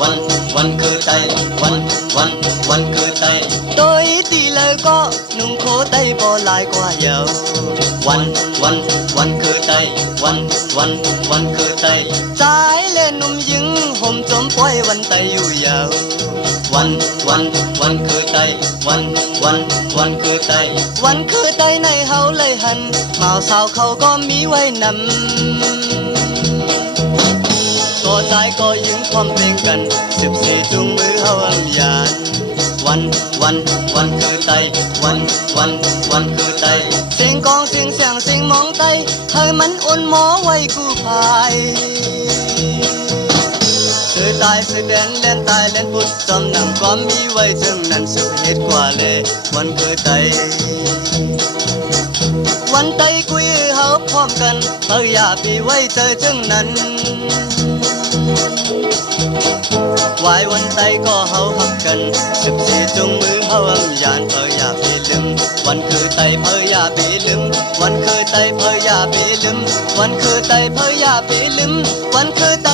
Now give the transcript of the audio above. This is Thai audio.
วันคือไตวันคือไตโดยตีเลยก็นุ่งโคไตบ่ลายกว่าเยาวันคือไตวันคือไตสายเล่นนุ่มยิงห่มจมป้อยวันไตอยู่ยาววันคือไตวันคือไตวันคือไตในเฮาเลยหันเมาสาวเขาก็มีไว้นำก็สายก็ยิงพร้อมเพลงกัน14จุงมือเฮาอำยานวันคือไตวันคือไตเสียงกองเสียงเสียงมองไตให้มันอ่อนหมอไว้กู้ภัยสื่อตายสื่อแดนเล่นตายเล่นพุทธจอมนำความมีไว้จึงนั้นสุดเหตุกว่าเลยวันคือไตวันไตกุยเฮาพร้อมกันอย่าปีไว้เจอจึงนั้นวายวันไตก็เฮาหักกัน14จุงมือเฮาอำยานอย่าปีลืมวันคือไตอย่าปีลืมวันคือไตอย่าปีลืมวันคือไตอย่าปีลืมวันคือไต